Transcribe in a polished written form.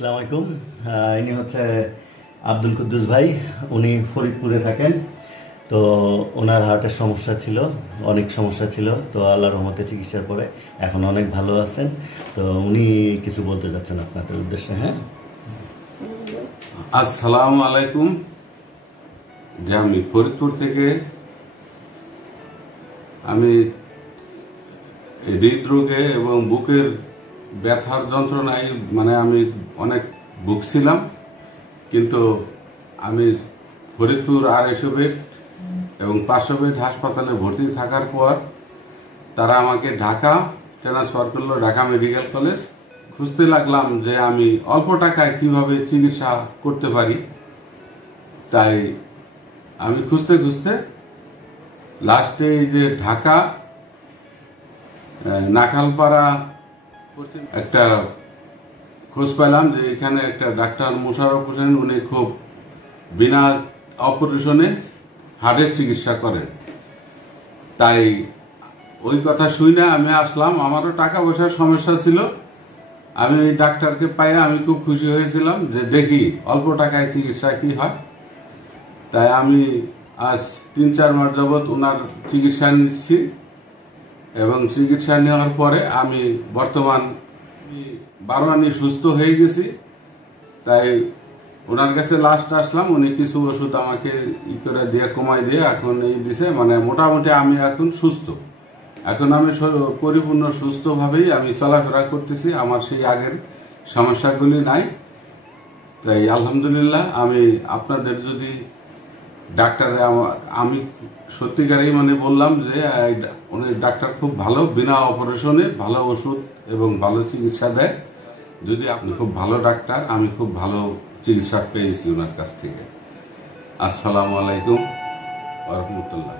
আসসালামু আলাইকুম। ইনি হচ্ছে আব্দুল কুদ্দুস ভাই। উনি ফরিদপুরে থাকেন। তো ওনার হার্টের সমস্যা ছিল, অনেক সমস্যা ছিল। তো আল্লাহর রহমতে চিকিৎসার পরে এখন অনেক ভালো আছেন। তো উনি কিছু বলতে যাচ্ছেন আপনাদের উদ্দেশ্যে। হ্যাঁ, আসসালামু আলাইকুম। যে আমি ফরিদপুর থেকে আমি হৃদরোগে এবং বুকের ব্যথার যন্ত্রণায় আমি অনেক ভুগছিলাম, কিন্তু আমি ফরিদপুর 250 বেড এবং 500 বেড হাসপাতালে ভর্তি থাকার পর তারা আমাকে ঢাকা ট্রান্সফার করলো, ঢাকা মেডিকেল কলেজ। খুঁজতে লাগলাম যে আমি অল্প টাকায় কিভাবে চিকিৎসা করতে পারি। তাই আমি খুঁজতে খুঁজতে লাস্টে এই যে ঢাকা নাখালপাড়া একটা খোঁজ পেলাম যে এখানে একটা ডাক্তার মোশাররফ হোসেন, উনি খুব বিনা অপারেশনে হার্টের চিকিৎসা করেন। তাই ওই কথা শুনে আমি আসলাম। আমারও টাকা পয়সার সমস্যা ছিল। আমি এই ডাক্তারকে পাই আমি খুব খুশি হয়েছিলাম যে দেখি অল্প টাকায় চিকিৎসা কি হয়। তাই আমি আজ 3-4 মাস যাবৎ ওনার চিকিৎসা নিচ্ছি এবং চিকিৎসা নেওয়ার পরে আমি বর্তমান 12 আনি সুস্থ হয়ে গেছি। তাই ওনার কাছে লাস্ট আসলাম, উনি কিছু ওষুধ আমাকে করে দিয়ে কমাই দিয়ে এখন এই দিছে, মোটামুটি আমি এখন সুস্থ। এখন আমি পরিপূর্ণ সুস্থভাবেই আমি চলাফেরা করতেছি, আমার সেই আগের সমস্যাগুলি নাই। তাই আলহামদুলিল্লাহ। আমি আপনাদের যদি ডাক্তার, আমি সত্যিকারেই বললাম যে উনি ডাক্তার খুব ভালো, বিনা অপারেশনে ভালো ওষুধ এবং ভালো চিকিৎসা দেয়। যদি আপনি খুব ভালো ডাক্তার, আমি খুব ভালো চিকিৎসা পেয়েছি ওনার কাছ থেকে। আসসালামু আলাইকুম ওয়া রাহমাতুল্লাহ।